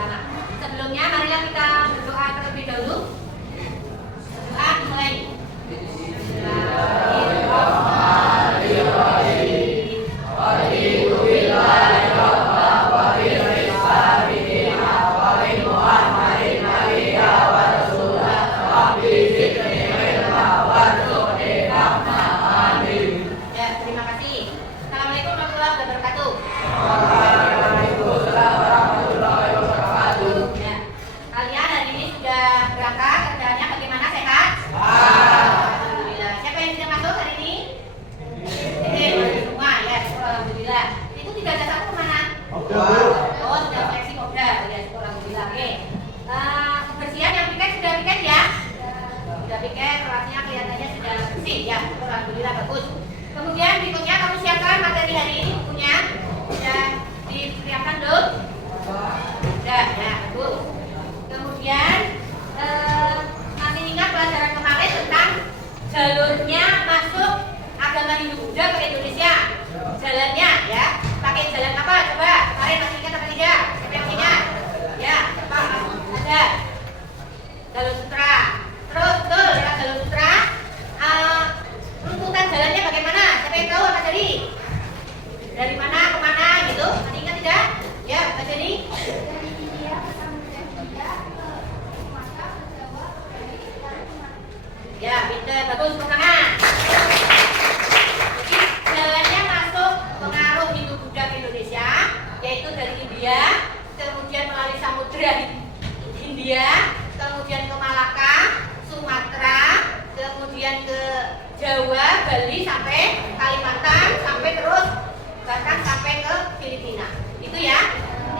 bersama. Sebelumnya marilah kita berdoa terlebih dahulu. Doa mulai. Kebersihan yang piket sudah piket ya? Sudah piket, kelasnya kelihatannya sudah bersih ya. Alhamdulillah bagus. Kemudian berikutnya kamu siapkan materi hari ini bukunya. Sudah disiapkan belum? Sudah ya, bagus. Kemudian masih ingat pelajaran kemarin tentang jalurnya masuk agama Hindu Buddha ke Indonesia. Jalannya ya, pakai jalan apa? Coba kemarin masih ingat apa tidak? Siapa yang ingat? Ya, Pak, ada jalur sutra. Terus betul, lewat jalur sutra. Runtutan jalannya bagaimana? Siapa yang tahu apa tadi? Dari mana ke mana gitu? Masih ingat tidak? Ya, Pak Jadi. Dari India ke Samudra Hindia ke Sumatera ke Jawa dari Kalimantan. Ya, pintar, bagus, tangan. Jadi jalannya masuk pengaruh Hindu Buddha ke Indonesia, yaitu dari India, kemudian melalui Samudra Hindia, kemudian ke Malaka, Sumatera, kemudian ke Jawa, Bali, sampai Kalimantan, sampai terus bahkan sampai ke Filipina. Itu ya?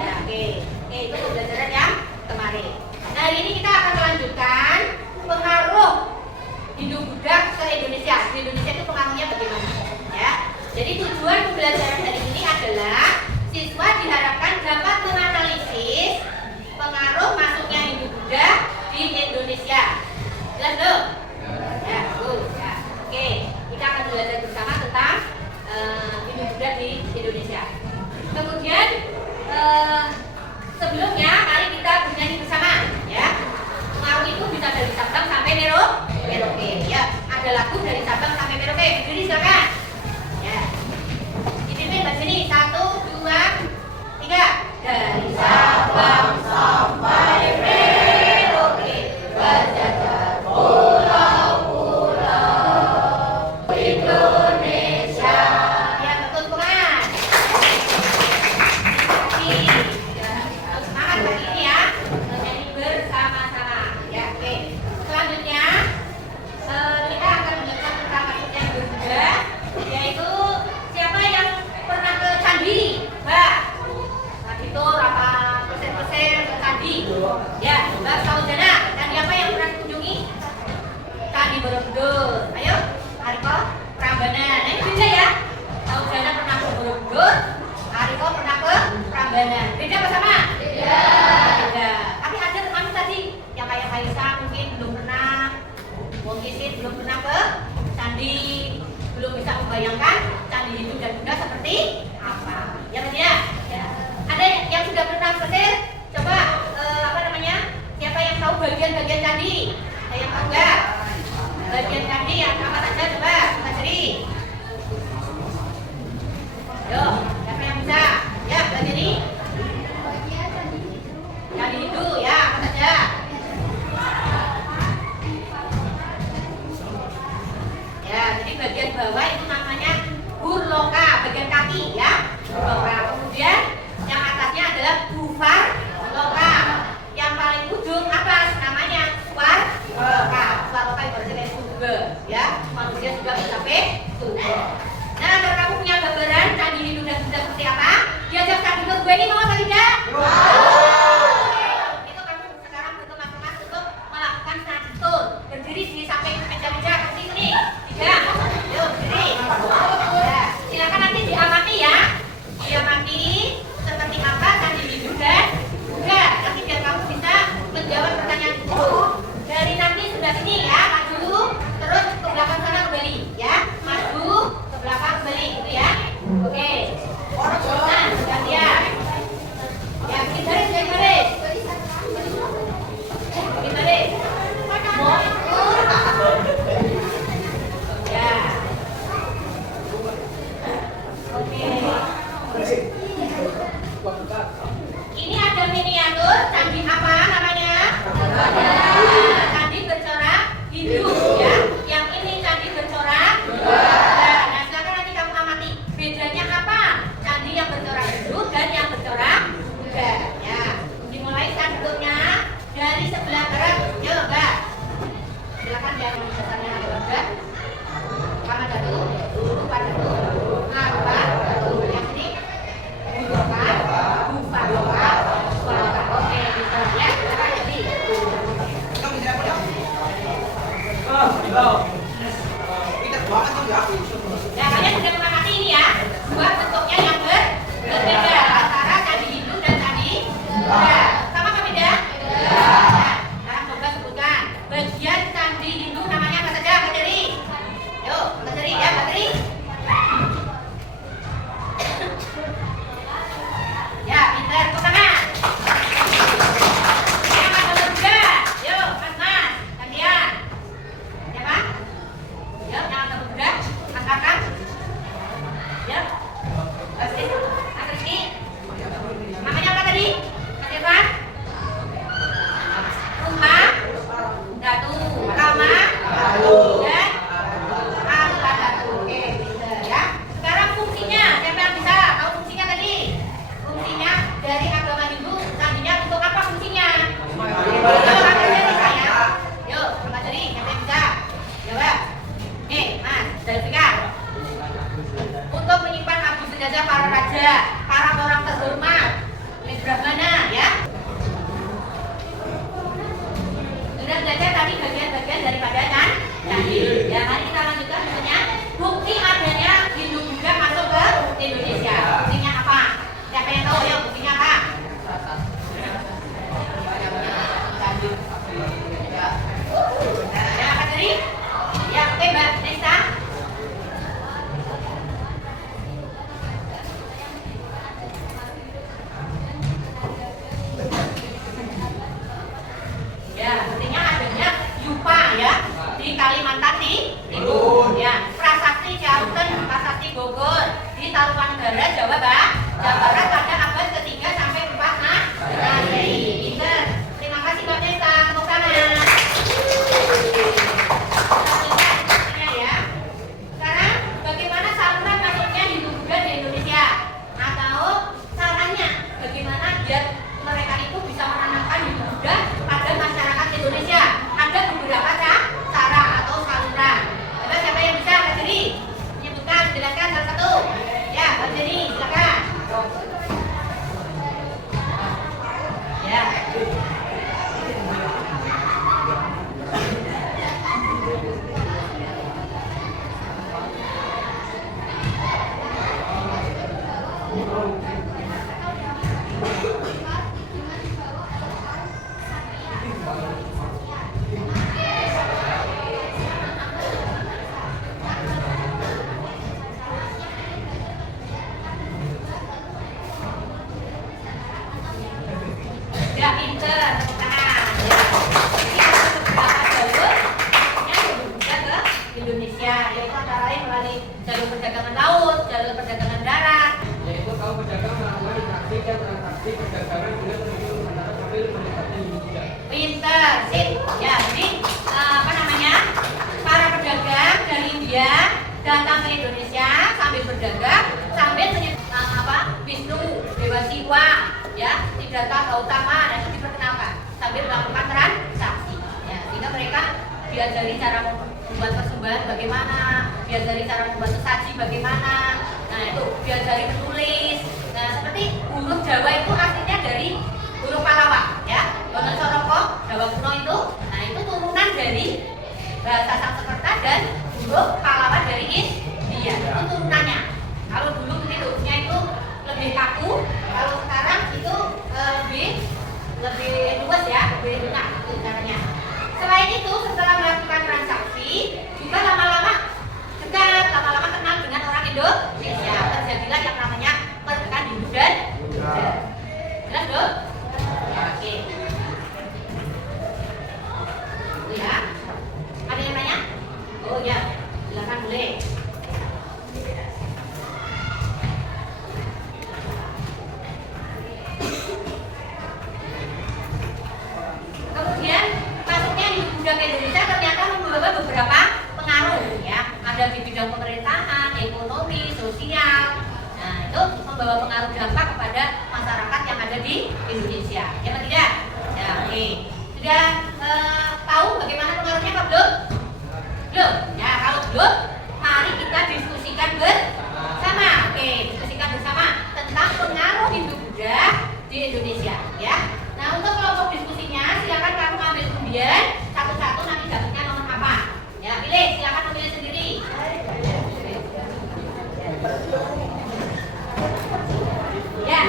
Ya, oke. Oke, itu pembelajaran yang kemarin. Nah, hari ini kita akan melanjutkan pengaruh Hindu Buddha ke Indonesia. Di Indonesia itu pengaruhnya bagaimana? Ya. Jadi tujuan pembelajaran hari ini adalah siswa diharapkan dapat menganalisis pengaruh masuknya Hindu Buddha di Indonesia. Jelas belum? Ya, bagus. Ya. Oke, kita akan belajar bersama tentang Hindu Buddha di Indonesia. Kemudian sebelumnya mari kita bernyanyi bersama, ya. Pengaruh itu bisa dari Sabang sampai Merauke. Ya, ada lagu dari Sabang sampai Merauke. Berdiri silakan. Ya. Dipimpin Mbak Jenny. 1, 2, 3. Dari Sabang sampai Merauke, berjajar pulau-pulau Indonesia. Ya, betul banget. Semangat pagi ini ya, menyanyi bersama-sama. Ya, oke. Selanjutnya kita akan belajar tentang masuknya Hindu Buddha, yaitu siapa yang pernah ke candi, Mbak? Itu apa pesir-pesir ke candi? Ya, Mbak Saudara, candi apa yang pernah dikunjungi? Candi Borobudur. Ayo, Ariko, Prambanan. Nah, ini beda ya. Saudara pernah ke Borobudur, Ariko pernah ke Prambanan. Beda apa sama? Beda. Beda. Tapi ada teman tadi yang kayak Kaisa mungkin belum pernah, Mungkin belum pernah ke candi, belum bisa membayangkan candi Hindu dan Buddha seperti apa. Ya, ya. Ya. Ada yang sudah pernah pesir? Coba siapa yang tahu bagian-bagian candi? Ada yang tahu nggak? Bagian candi Kalimantan Timur. Ya, prasasti Ciauten, prasasti Bogor di Tarumanegara, Jawa Barat pada abad ketiga sampai 4 Masehi. Pinter. Terima kasih Mbak Nesta. Tepuk tangan. Selanjutnya ya. Sekarang bagaimana saluran masuknya Hindu-Buddha di Indonesia? Atau caranya bagaimana biar mereka itu bisa menanamkan Hindu-Buddha pada masyarakat Indonesia? Ada beberapa cara atau saluran. Coba siapa yang bisa? Kak Jeri menyebutkan, jelaskan salah satu. Ya, Kak Jeri, silakan. Ya. Ya, pinter, tepuk tangan. Ya. Jadi ada beberapa jalur yang Hindu-Buddha ke Indonesia, yaitu antara lain melalui jalur perdagangan laut, jalur perdagangan darat. Yaitu kaum pedagang melakukan interaksi dan transaksi perdagangan dengan tujuan antara sambil mendekati Hindu-Buddha. Pinter, sip. Ya, jadi apa namanya? Para pedagang dari India datang ke Indonesia sambil berdagang, sambil Wisnu, Dewa Siwa, ya, Siddhartha Gautama, dan itu diperkenalkan sambil melakukan transaksi. Ya, sehingga mereka diajari cara membuat persembahan bagaimana, diajari cara membuat sesaji bagaimana. Nah, itu diajari menulis. Nah, seperti huruf Jawa itu aslinya dari huruf Pallawa, ya. Boten Soroko, Jawa kuno itu, nah itu turunan dari bahasa Sanskerta dan huruf Pallawa dari India. Itu turunannya. Kalau dulu mungkin hurufnya itu lebih kaku, kalau sekarang itu lebih luas ya, lebih lunak itu caranya. Selain itu, setelah melakukan transaksi, juga lama-lama dekat, lama-lama kenal dengan orang Indonesia. Terjadilah yang namanya pertemuan Hindu dan Buddha. Jelas dong? Oke. Itu ya. Ada yang nanya? Oh ya, silakan boleh. Kemudian masuknya Hindu-Buddha ke Indonesia ternyata membawa beberapa pengaruh ya. Ada di bidang pemerintahan, ekonomi, sosial. Nah, itu membawa pengaruh dampak kepada masyarakat yang ada di Indonesia. Ya Pak tidak? Ya, oke. Sudah tahu bagaimana pengaruhnya Pak belum? Belum? Ya, kalau belum, mari kita diskusikan bersama. Oke, diskusikan bersama tentang pengaruh Hindu-Buddha di Indonesia ya. Nah, untuk kelompok diskusinya silakan kamu ambil undian satu-satu, nanti dapatnya nomor apa. Ya, pilih, silakan memilih sendiri. Ya,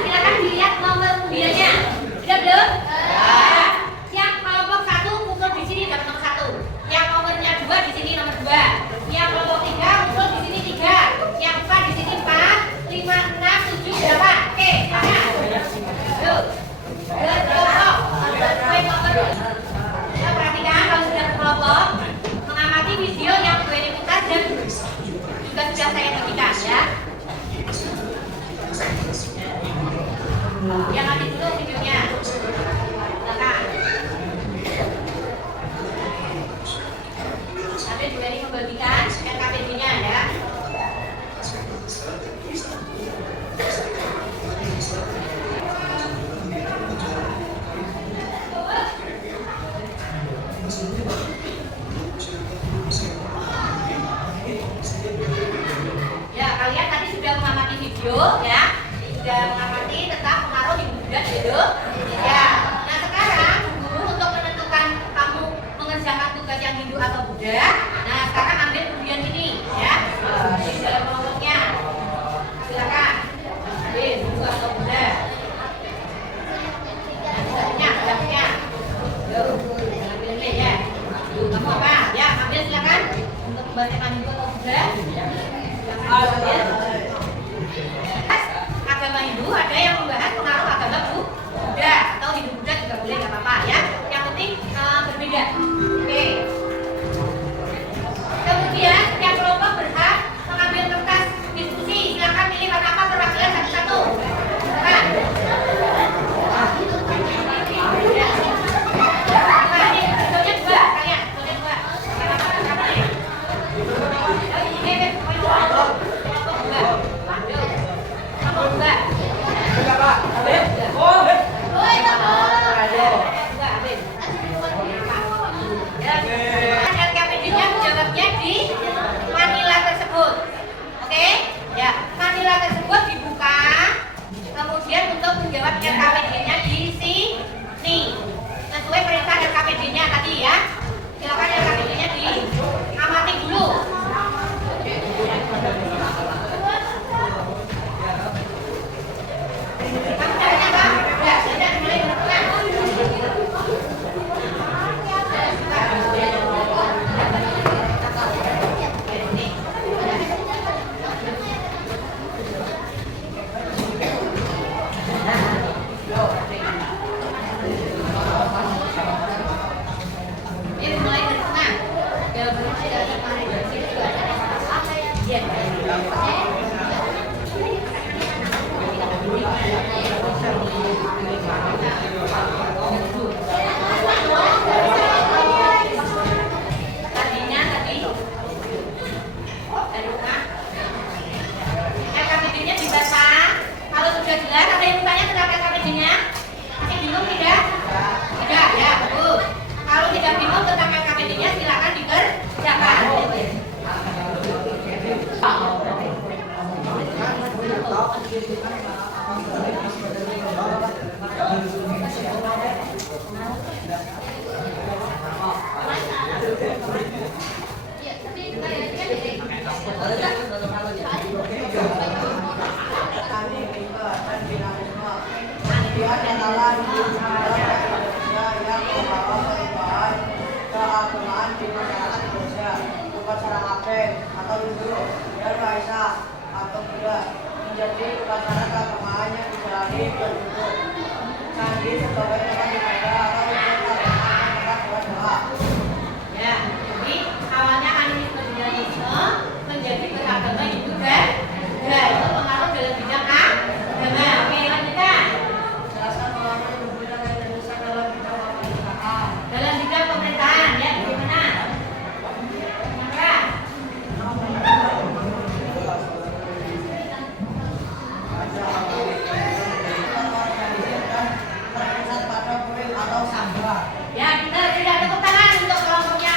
Ya, benar. Sudah tepuk tangan untuk kelompoknya.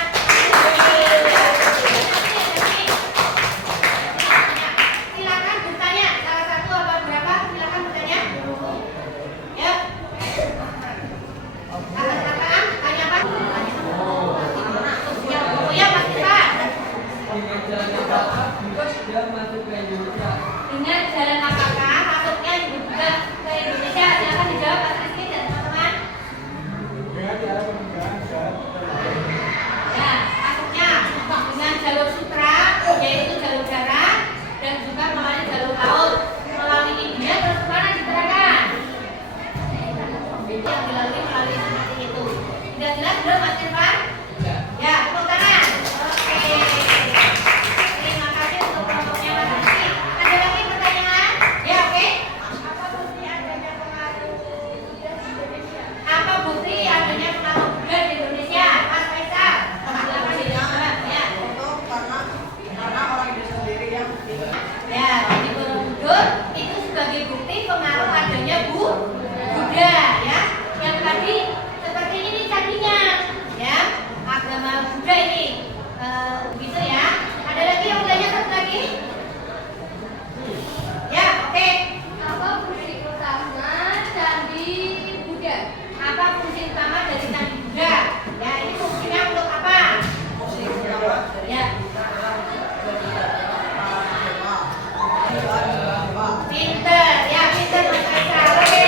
Silakan bertanya. Salah satu apa berapa? Silakan bertanya. Ya. Kata-kataan, tanya apa? Ya, pasti Pak. Dengan jalan apakah Bunda sudah masuk ke Indonesia? Dengan jalan apakah masuknya juga ke Indonesia? Silakan dijawab Pak Rizky dan teman-teman. Dengan cara pembukaan jalan Ya, masuknya dengan jalur sutra, yaitu jalur darat, dan juga melalui jalur laut, melalui India terus kemana diterangkan? Yang dilalui melalui seperti itu. Sudah jelas belum Mas Irfan? Ya, tepuk tangan. Oke. Terima kasih untuk kelompoknya Mas Rizky. Ada lagi pertanyaan? Ya, oke. Apa bukti adanya pengaruh Buddha di Indonesia? Apa bukti adanya pengaruh Buddha di Indonesia? Mas Faisal, silakan dijawab. Ya. Karena orang Indonesia sendiri yang Ya, di Borobudur itu sebagai bukti pengaruh adanya Buddha, ya. Yang tadi seperti ini candinya, ya. Agama Buddha ini, gitu ya. Ada lagi yang bertanya satu lagi? Ya, oke. Apa fungsi utama candi Buddha? Apa fungsi utama dari candi Buddha? Ya, ini fungsinya untuk apa? Ya, pinter, ya pinter Mas Faisal. Oke.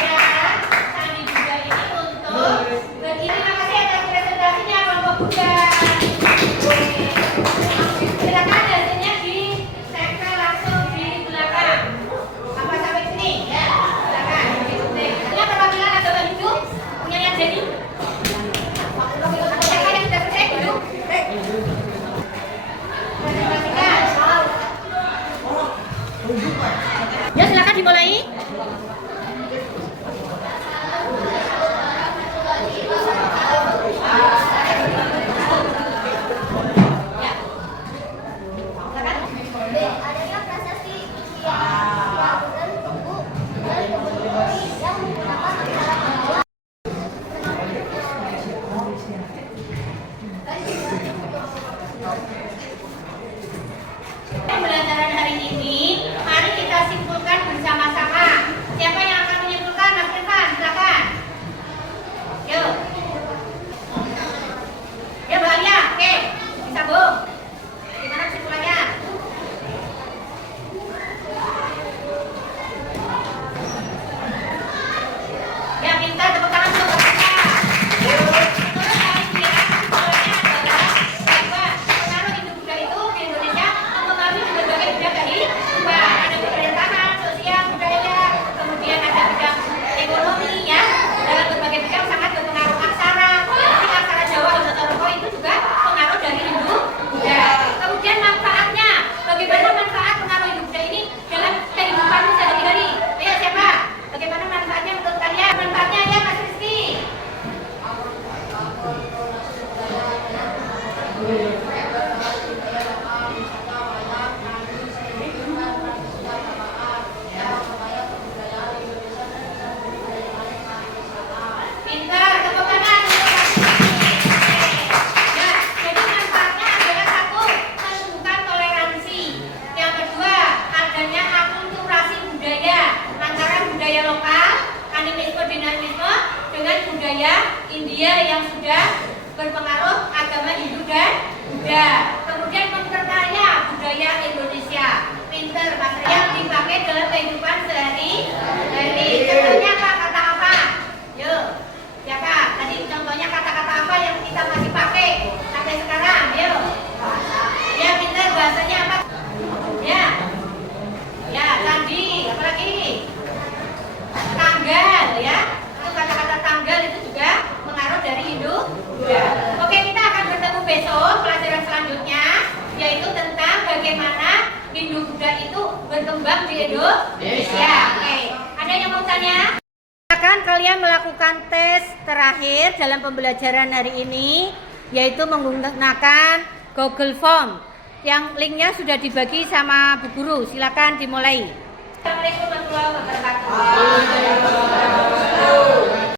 Ya, candi Buddha ini untuk begini. Makasih atas presentasinya kelompok Buddha. Silakan hasilnya ditempel langsung di belakang. Apa sampai sini? Ya, silakan. Ini perwakilan agama Hindu punya yang jadi. Silakan yang sudah selesai dulu. Presentasikan. Ya, silakan dimulai. Ya. Silakan. B. Adanya prasasti Yagunan Tunggu dan Kebun yang menggunakan aksara Jawa. Pembelajaran hari ini, mari kita simpulkan bersama-sama. Siapa yang akan menyimpulkan? Mas Irfan, silakan. Yuk. Ya, Mbak Alia, oke. Bisa, Bu. Gimana kesimpulannya? Ya, pintar, tepuk tangan dulu. Menurut kalian, kesimpulannya adalah bahwa pengaruh Hindu-Buddha itu di Indonesia mempengaruhi berbagai bidang kehidupan. Ada pemerintahan, sosial, budaya, kemudian ada bidang ekonomi, ya. Dalam berbagai bidang sangat berpengaruh. Aksara, seperti aksara Jawa atau Roko itu juga pengaruh dari Hindu-Buddha. Kemudian manfaatnya, bagaimana manfaat pengaruh Hindu-Buddha ini dalam kehidupan sehari-hari? Ayo siapa? Bagaimana manfaatnya menurut kalian? Manfaatnya ya Mas Rizky. Pintar, tepuk tangan untuk Mas Rizky. Ya, jadi manfaatnya adalah satu, menumbuhkan toleransi. Yang kedua, adanya akulturasi budaya antara budaya lokal, animisme dinamisme dengan budaya India yang sudah berpengaruh agama Hindu dan Buddha. Kemudian memperkaya budaya Indonesia. Pinter, Mas Rizky, yang dipakai dalam kehidupan sehari-hari. Contohnya apa? Kata apa? Yuk. Siapa? Tadi contohnya kata-kata apa yang kita masih pakai sampai sekarang? Yuk. Ya, pinter, bahasanya apa? Ya. Ya, candi, apalagi? Tanggal, ya. Itu kata-kata tanggal itu juga pengaruh dari Hindu. Ya. Oke, kita akan bertemu besok pelajaran selanjutnya, yaitu tentang bagaimana Hindu Buddha itu berkembang di Indonesia. Oke, ada yang mau tanya? Silakan kalian melakukan tes terakhir dalam pembelajaran hari ini, yaitu menggunakan Google Form yang linknya sudah dibagi sama Bu Guru. Silakan dimulai. Assalamualaikum warahmatullahi wabarakatuh. Waalaikumsalam.